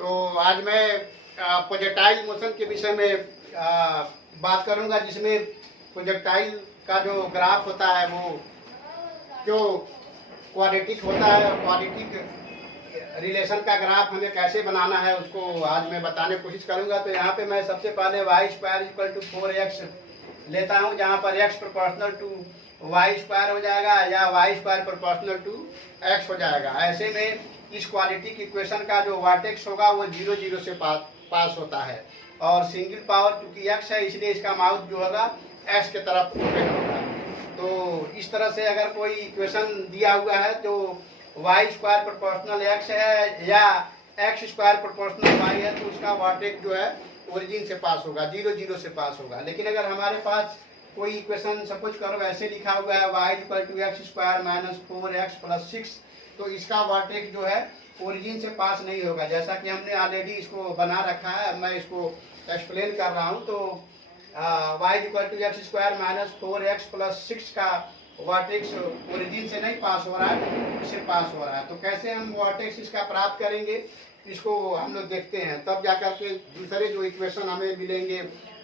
तो आज मैं प्रोजेक्टाइल मोशन के विषय में बात करूंगा, जिसमें प्रोजेक्टाइल का जो ग्राफ होता है वो जो क्वाड्रेटिक होता है, क्वाड्रेटिक रिलेशन का ग्राफ हमें कैसे बनाना है उसको आज मैं बताने की कोशिश करूंगा। तो यहाँ पे मैं सबसे पहले Y square equal to 4x लेता हूँ, जहाँ पर x proportional to y square हो जाएगा या y square proportional to x हो जाएगा। ऐसे में इस क्वाड्रेटिक इक्वेशन का जो वर्टेक्स होगा वो 0 0 से पास होता है, और सिंगल पावर चूंकि x है इसलिए इसका माउथ जो होगा x के तरफ ओपन होगा। तो इस तरह से अगर कोई इक्वेशन दिया हुआ है तो वाई स्क्वायर प्रोपोर्शनल x है या x स्क्वायर प्रोपोर्शनल y है तो उसका वर्टेक्स जो है ओरिजिन से पास होगा, 0 0 से पास होगा। लेकिन अगर हमारे पास कोई इक्वेशन सपोज करो ऐसे लिखा हुआ है y equal to x square minus 4x plus 6, तो इसका वर्टेक्स जो है ओरिजिन से पास नहीं होगा। जैसा कि हमने ऑलरेडी इसको बना रखा है, मैं इसको एक्सप्लेन कर रहा हूँ। तो y equal to x square minus 4x plus 6 का वर्टेक्स ओरिजिन से नहीं पास हो रहा है, इससे पास हो रहा है। तो कैसे हम वर्टेक्स इसका प्राप्त करेंगे इसको हम लोग देखते हैं, तब जाकर के दूसरे जो इक्वेशन हमें मिलेंगे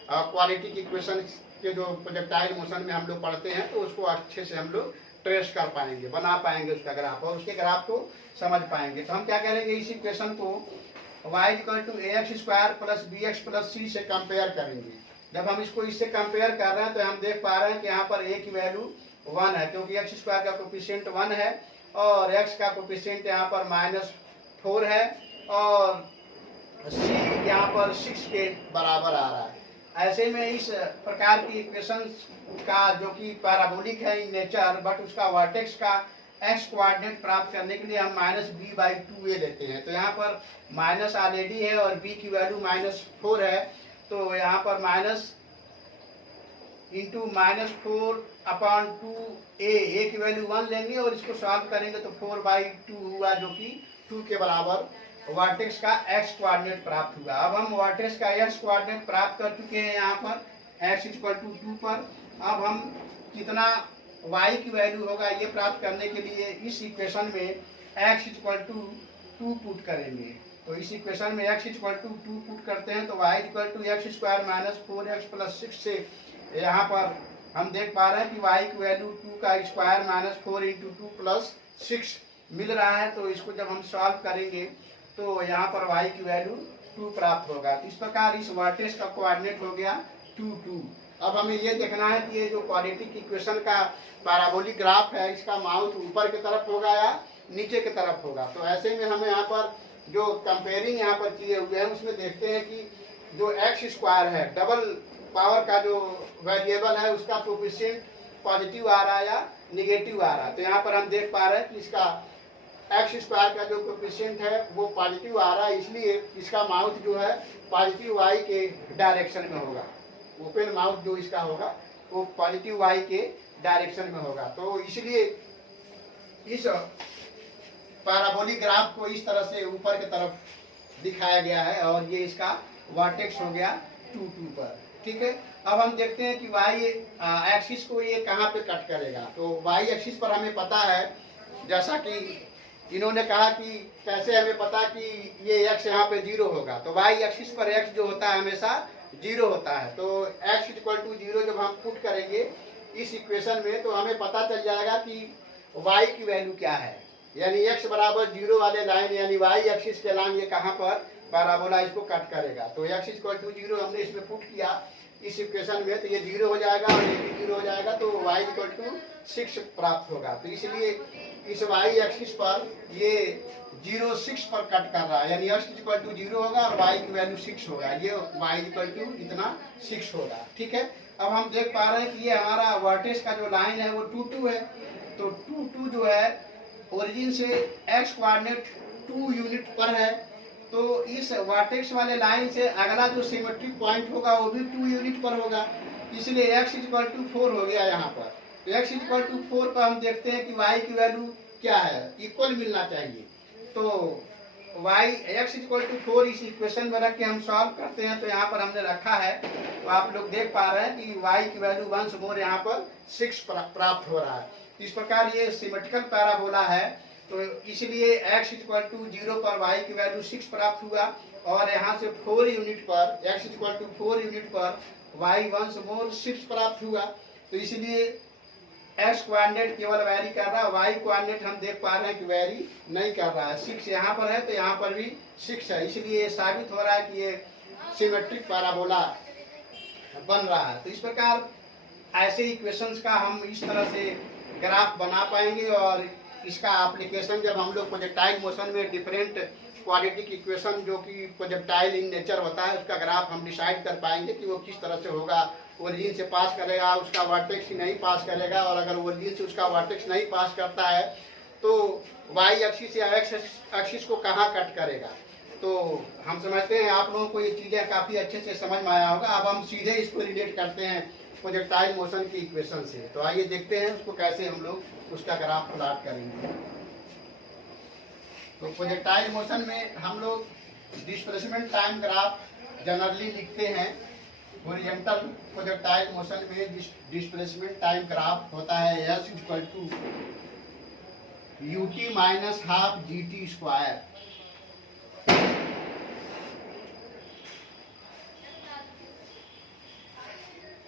क्वाड्रेटिक इक्वेशन के जो प्रोजेक्टाइल मोशन में हम लोग पढ़ते हैं, तो उसको अच्छे से हम लोग ट्रेस कर पाएंगे, बना पाएंगे उसका ग्राफ और उसके ग्राफ को समझ पाएंगे। तो हम क्या करेंगे, इस इक्वेशन को y equal to ax square plus bx plus c से कंपेयर करेंगे। जब हम इसको इससे कंपेयर कर रहे हैं तो हम देख पा रहे हैं कि यहाँ पर a की वैल्यू 1 है, क्योंकि x स्क्वायर का कोफिशिएंट 1 है और x का कोफिशिएंट यहाँ पर -4 है और c यहाँ पर 6 के बराबर आ रहा है। ऐसे में इस प्रकार की इक्वेशन का जो कि पैराबोलिक है इन नेचर, बट उसका वर्टेक्स का x कोऑर्डिनेट प्राप्त करने के लिए हम -b/2a लेते हैं। तो यहाँ पर माइनस ऑलरेडी है और b की वैल्यू -4 है, तो यहाँ पर माइनस इंटू -4/2a की वैल्यू 1 लेंगे और इसको सॉल्व करेंगे तो 4/2 हुआ, जो कि 2 के बराबर वर्टेक्स का x कोऑर्डिनेट प्राप्त हुआ। अब हम वर्टेक्स का x कोऑर्डिनेट प्राप्त कर चुके हैं यहाँ पर x इक्वल टू 2 पर। अब हम कितना y की वैल्यू होगा ये प्राप्त करने के लिए इस इक्वेशन में x इक्वल टू 2 पुट करेंगे। तो इस इक्वेशन में x इक्वल टू 2 पुट करते हैं तो y equal to x square minus 4x plus 6 से यहाँ पर हम देख पा रहे हैं कि y की वैल्यू 2 का स्क्वायर माइनस 4 इंटू 2 प्लस 6 मिल रहा है। तो इसको जब हम सॉल्व करेंगे तो यहाँ पर y की वैल्यू 2 प्राप्त होगा। तो इस प्रकार इस वर्टेक्स का कोऑर्डिनेट हो गया 2 2। अब हमें ये देखना है कि ये जो क्वाड्रेटिक इक्वेशन का पैराबोलिक ग्राफ है इसका माउथ ऊपर की तरफ होगा या नीचे की तरफ होगा। तो ऐसे में हमें यहाँ पर जो कंपेयरिंग यहाँ पर किए हुए हैं उसमें देखते हैं कि जो एक्स स्क्वायर है डबल पावर का जो वेरिएबल है उसका कोफिशिएंट पॉजिटिव आ रहा है या निगेटिव आ रहा है। तो यहाँ पर हम देख पा रहे हैं कि इसका एक्स स्क्वायर का जो कोफिशिएंट है वो पॉजिटिव आ रहा है, इसलिए इसका माउथ जो है पॉजिटिव वाई के डायरेक्शन में होगा। ओपन माउथ जो इसका होगा वो पॉजिटिव वाई के डायरेक्शन में होगा। तो इसलिए इस पैराबोलिक ग्राफ को इस तरह से ऊपर की तरफ दिखाया गया है और ये इसका वर्टेक्स हो गया 2 2 पर। ठीक है, अब हम देखते हैं कि वाई एक्सिस को ये कहाँ पे कट करेगा। तो वाई एक्सिस पर हमें पता है, जैसा कि इन्होंने कहा कि कैसे हमें पता कि ये x यहाँ पे 0 होगा। तो y एक्सिस पर x जो होता है हमेशा 0 होता है। तो x इक्वल टू 0 जब हम पुट करेंगे इस इक्वेशन में तो हमें पता चल जाएगा कि y की वैल्यू क्या है, यानी x बराबर 0 वाले लाइन यानी y एक्सिस के लाइन ये कहाँ पर पैराबोला इसको कट करेगा। तो x इक्वल टू 0 हमने इसमें पुट किया इस इक्वेशन में, तो ये 0 हो जाएगा और ये भी 0 हो जाएगा, तो y इक्वल टू 6 प्राप्त होगा। तो इसलिए इस y एक्सिस पर ये 0 6 पर कट कर रहा है, यानी x इक्वल टू 0 होगा और y की वैल्यू 6 होगा, ये y इक्वल टू इतना 6 होगा। ठीक है, अब हम देख पा रहे हैं कि ये हमारा वर्टेक्स का जो लाइन है वो 2 2 है। तो 2 2 जो है ओरिजिन से x कोऑर्डिनेट 2 यूनिट पर है, तो इस वर्टेक्स वाले लाइन से अगला जो सिमेट्रिक पॉइंट होगा वो भी 2 यूनिट पर होगा, इसलिए x इक्वल टू 4 हो गया यहाँ पर। तो x इक्वल टू 4 पर हम देखते हैं कि y की वैल्यू क्या है, इक्वल मिलना चाहिए। तो y x इक्वल टू 4 इस इक्वेशन में रख के हम सॉल्व करते हैं। तो यहाँ पर हमने रखा है, तो आप लोग देख पा रहे हैं कि y की वैल्यू 1 मोर यहाँ पर 6 प्राप्त हो रहा है। इस प्रकार ये सिमेट्रिकल पैराबोला है तो इसलिए x इक्वल टू 0 पर y की वैल्यू 6 प्राप्त हुआ, और यहाँ से 4 यूनिट पर x इक्वल टू 4 यूनिट पर y वंस मोर 6 प्राप्त हुआ। तो इसलिए x कोऑर्डिनेट केवल वैरी कर रहा है, y कोऑर्डिनेट हम देख पा रहे हैं कि वैरी नहीं कर रहा है। 6 यहाँ पर है तो यहाँ पर भी 6 है, इसलिए ये साबित हो रहा है कि ये सिमेट्रिक पैराबोला बन रहा है। तो इस प्रकार ऐसे इक्वेशंस का हम इस तरह से ग्राफ बना पाएंगे, और इसका एप्लीकेशन जब हम लोग प्रोजेक्टाइल मोशन में डिफरेंट क्वाड्रेटिक इक्वेशन जो कि प्रोजेक्टाइल इन नेचर होता है उसका ग्राफ हम डिसाइड कर पाएंगे कि वो किस तरह से होगा। ओरिजिन से पास करेगा, उसका वर्टेक्स नहीं पास करेगा, और अगर ओरिजिन से उसका वर्टेक्स नहीं पास करता है तो वाई एक्सिस या एक्स एक्सिस को कहाँ कट करेगा। तो हम समझते हैं आप लोगों को ये चीज़ें काफ़ी अच्छे से समझ में आया होगा। अब हम सीधे इसको रिलेट करते हैं प्रोजेक्टाइल मोशन की इक्वेशन से। तो आइए देखते हैं उसको कैसे हम लोग उसका ग्राफ प्लॉट करेंगे। तो प्रोजेक्टाइल मोशन में हम लोग डिस्प्लेसमेंट टाइम ग्राफ जनरली लिखते हैं। हॉरिजॉन्टल प्रोजेक्टाइल मोशन में डिस्प्लेसमेंट टाइम ग्राफ होता है s equal to ut minus half gt square.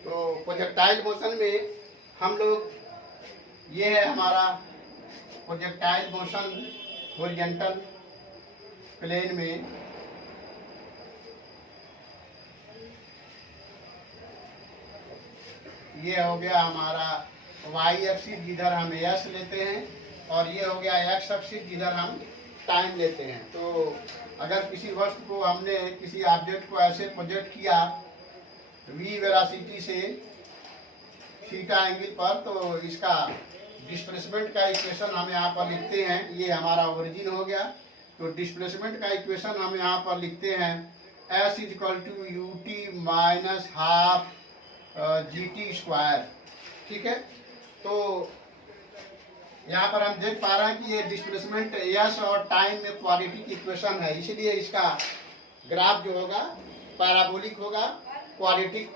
तो प्रोजेक्टाइल मोशन में हम लोग, ये है हमारा प्रोजेक्टाइल मोशन हॉरिजॉन्टल प्लेन में। ये हो गया हमारा y एक्सिस जिधर हम s लेते हैं, और ये हो गया x एक्सिस जिधर हम टाइम लेते हैं। तो अगर किसी वस्तु को हमने किसी ऑब्जेक्ट को ऐसे प्रोजेक्ट किया v वेलोसिटी से थीटा एंगल पर, तो इसका डिस्प्लेसमेंट का इक्वेशन हम यहाँ पर लिखते हैं। ये हमारा ओरिजिन हो गया। तो डिस्प्लेसमेंट का इक्वेशन हम यहाँ पर लिखते हैं s equal to u t minus half gt square. ठीक है, तो यहाँ पर हम देख पा रहे हैं कि ये डिस्प्लेसमेंट s और टाइम में क्वाड्रेटिक इक्वेशन है, इसलिए इसका ग्राफ जो होगा पैराबोलिक होगा, क्वाड्रेटिक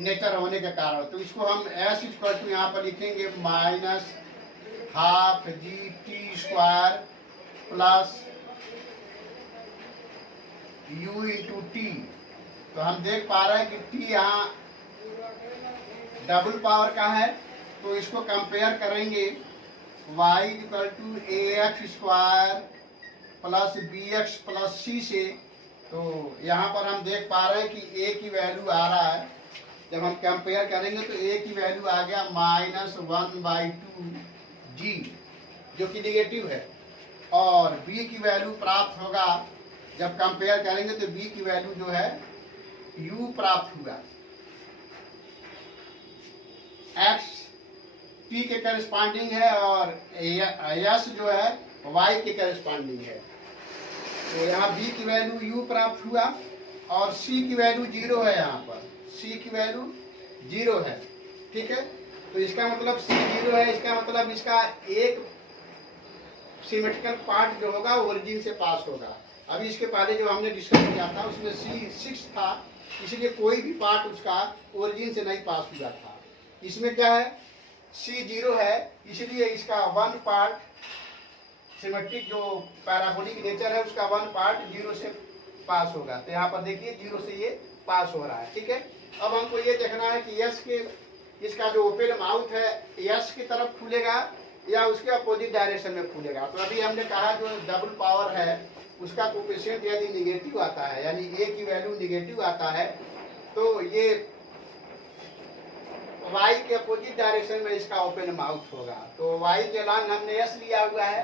नेचर होने के कारण। तो इसको हम s इक्वल टू यहाँ पर लिखेंगे minus half gt square plus u into T. तो हम देख पा रहे हैं कि t यहाँ डबल पावर का है, तो इसको कंपेयर करेंगे y equal to a x square plus b x plus c से। तो यहाँ पर हम देख पा रहे हैं कि a की वैल्यू आ रहा है, जब हम कंपेयर करेंगे तो a की वैल्यू आ गया -1/2 g जो कि निगेटिव है, और b की वैल्यू प्राप्त होगा जब कंपेयर करेंगे तो b की वैल्यू जो है u प्राप्त हुआ। x t के करस्पॉन्डिंग है और s जो है y के करस्पॉन्डिंग है। तो यहाँ b की वैल्यू u प्राप्त हुआ, और c की वैल्यू 0 है। यहाँ पर c की वैल्यू 0 है। ठीक है, तो इसका मतलब c 0 है, इसका मतलब इसका एक सिमेट्रिकल पार्ट जो होगा ओरिजिन से पास होगा। अभी इसके पहले जो हमने डिस्कस किया था उसमें c 6 था, इसलिए कोई भी पार्ट उसका ओरिजिन से नहीं पास हुआ था। इसमें क्या है, c 0 है, इसलिए इसका वन पार्ट सिमेट्रिक जो पैराबोलिक नेचर है उसका वन पार्ट 0 से पास होगा। तो यहाँ पर देखिए 0 से ये पास हो रहा है। ठीक है, अब हमको ये देखना है कि s के इसका जो ओपन माउथ है s की तरफ खुलेगा या उसके अपोजिट डायरेक्शन में खुलेगा। तो अभी हमने कहा जो डबल पावर है उसका कोएफिशिएंट यदि निगेटिव आता है, यानी a की वैल्यू निगेटिव आता है, तो ये y के अपोजिट डायरेक्शन में इसका ओपन माउथ होगा। तो y के लॉन्ग हमने s लिया हुआ है,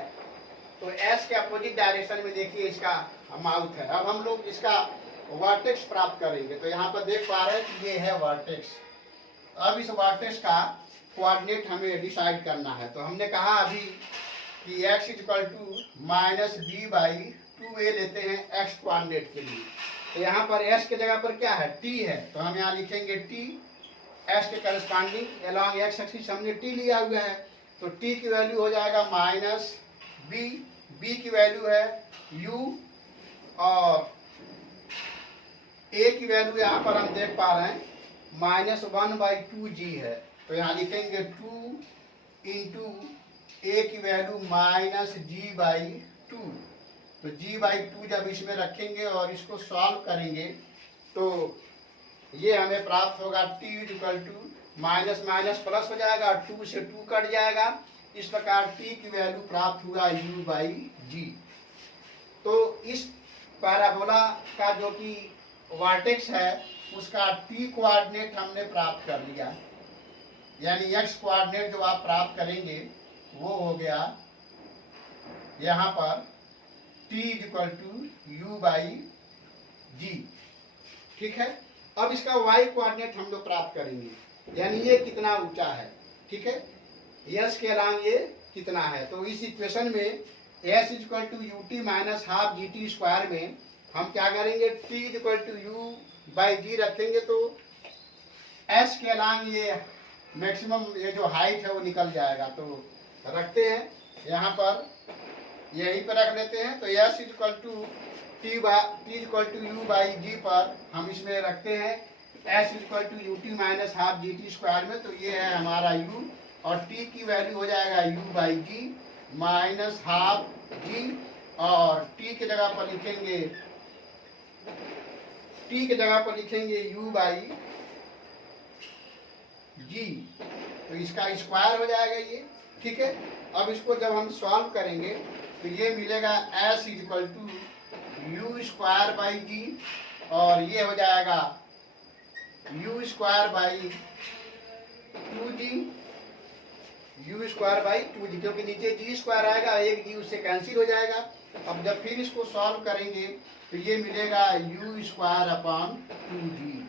तो s के अपोजिट डायरेक्शन में देखिए इसका माउथ है। अब हम लोग इसका वर्टेक्स प्राप्त करेंगे। तो यहाँ पर देख पा रहे हैं कि ये है वर्टेक्स। अब इस वर्टेक्स का कोऑर्डिनेट हमें डिसाइड करना है। तो हमने कहा अभी कि x equal to minus b/2a लेते हैं x कोऑर्डिनेट के लिए। तो यहाँ पर s के जगह पर क्या है, t है, तो हम यहाँ लिखेंगे t s के करस्पॉन्डिंग अलोंग x एक्सिस हमने t लिया हुआ है। तो t की वैल्यू हो जाएगा माइनस b की वैल्यू है u, और a की वैल्यू यहाँ पर हम देख पा रहे हैं -1/2g है। तो यहाँ लिखेंगे 2 इंटू ए की वैल्यू -g/2। तो g/2 जब इसमें रखेंगे और इसको सॉल्व करेंगे तो ये हमें प्राप्त होगा t equal to minus minus plus हो जाएगा, 2 से 2 कट जाएगा। इस प्रकार t की वैल्यू प्राप्त हुआ u/g। तो इस पैराबोला का जो कि वर्टेक्स है उसका t कोऑर्डिनेट हमने प्राप्त कर लिया, यानी x कोऑर्डिनेट जो आप प्राप्त करेंगे वो हो गया यहाँ पर t इक्वल टू u/g। ठीक है। अब इसका y कोऑर्डिनेट हम लोग प्राप्त करेंगे, यानी ये कितना ऊंचा है। ठीक है, यस के अलांग ये कितना है। तो इस इक्वेशन में s equal to ut minus half gt square में हम क्या करेंगे, t इक्वल टू u/g रखेंगे तो s के अलांग ये मैक्सिमम ये जो हाइट है वो निकल जाएगा। तो रखते हैं यहाँ पर, यहीं पर रख लेते हैं। तो s equal to t equal to u/g पर हम इसमें रखते हैं s equal to ut minus half gt square में। तो ये है हमारा u और t की वैल्यू हो जाएगा u/g माइनस हाफ g, और t की जगह पर लिखेंगे u/g। तो इसका स्क्वायर हो जाएगा ये। ठीक है। अब इसको जब हम सॉल्व करेंगे तो ये मिलेगा s इक्वल टू u²/g, और ये हो जाएगा u²/2g, u²/2g, क्योंकि नीचे g² आएगा, एक g उससे कैंसिल हो जाएगा। अब जब फिर इसको सॉल्व करेंगे तो ये मिलेगा u²/2g।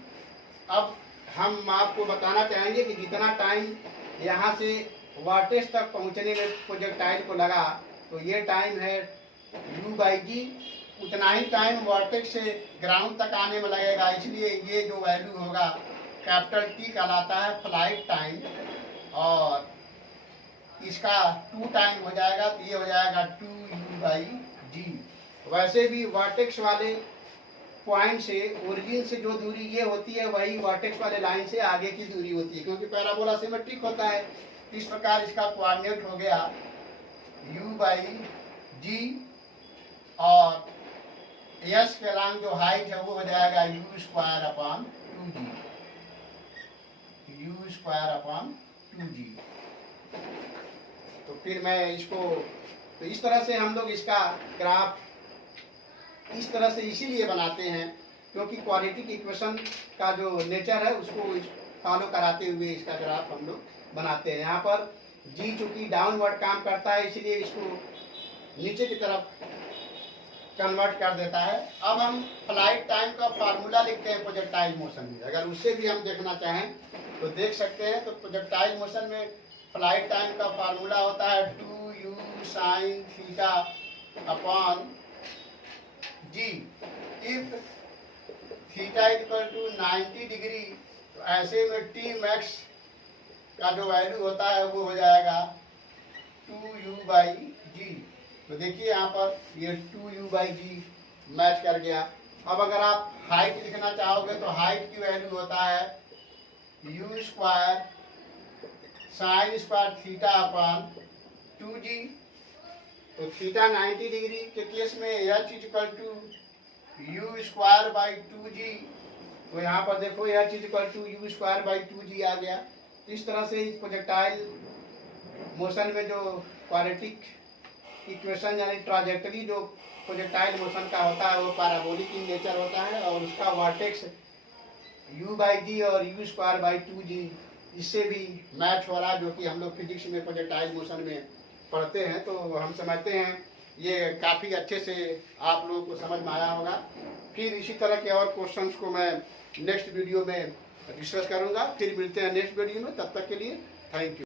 अब हम आपको बताना चाहेंगे कि जितना टाइम यहाँ से वर्टेक्स तक पहुँचने में प्रोजेक्टाइल को लगा तो ये टाइम है u/g, उतना ही टाइम वर्टेक्स से ग्राउंड तक आने में लगेगा। इसलिए ये जो वैल्यू होगा कैपिटल T कहलाता है फ्लाइट टाइम, और इसका 2 टाइम हो जाएगा। तो ये हो जाएगा 2u/g। वैसे भी वर्टेक्स वाले पॉइंट से, ओरिजिन से जो दूरी ये होती है वही वर्टेक्स वाले लाइन से आगे की दूरी होती है, क्योंकि पैराबोला सिमेट्रिक होता है। इस प्रकार इसका कोऑर्डिनेट हो गया u/g, और s के अलांग जो हाइट है वो हो जाएगा u²/2g। तो फिर मैं इसको, तो इस तरह से हम लोग इसका ग्राफ इस तरह से इसीलिए बनाते हैं क्योंकि क्वाड्रेटिक इक्वेशन का जो नेचर है उसको फॉलो कराते हुए इसका ग्राफ हम लोग बनाते हैं। यहाँ पर g चूंकि डाउनवर्ड काम करता है इसलिए इसको नीचे की तरफ कन्वर्ट कर देता है। अब हम फ्लाइट टाइम का फार्मूला लिखते हैं प्रोजेक्टाइल मोशन में, अगर उससे भी हम देखना चाहें तो देख सकते हैं। तो प्रोजेक्टाइल मोशन में फ्लाइट टाइम का फार्मूला होता है 2u sin θ/g। If theta equal to 90 degree, तो ऐसे में t मैक्स का जो वैल्यू होता है वो हो जाएगा 2u/g। तो देखिए यहाँ पर ये 2u/g मैच कर गया। अब अगर आप हाइट लिखना चाहोगे तो हाइट की वैल्यू होता है u² sin² θ/2g। तो थीटा 90 डिग्री के केस में h इक्वल टू u²/2g। तो यहाँ पर देखो h इक्वल टू u²/2g आ गया। इस तरह से इस प्रोजेक्टाइल मोशन में जो क्वाड्रेटिक इक्वेशन यानी ट्राजेक्टरी जो प्रोजेक्टाइल मोशन का होता है वो पैराबोलिक इन नेचर होता है, और उसका वर्टेक्स u/g और u²/2g इससे भी मैच हो रहा है, जो कि हम लोग फिजिक्स में प्रोजेक्टाइल मोशन में पढ़ते हैं। तो हम समझते हैं ये काफ़ी अच्छे से आप लोगों को समझ में आया होगा। फिर इसी तरह के और क्वेश्चंस को मैं नेक्स्ट वीडियो में डिस्कस करूंगा। फिर मिलते हैं नेक्स्ट वीडियो में, तब तक के लिए थैंक यू।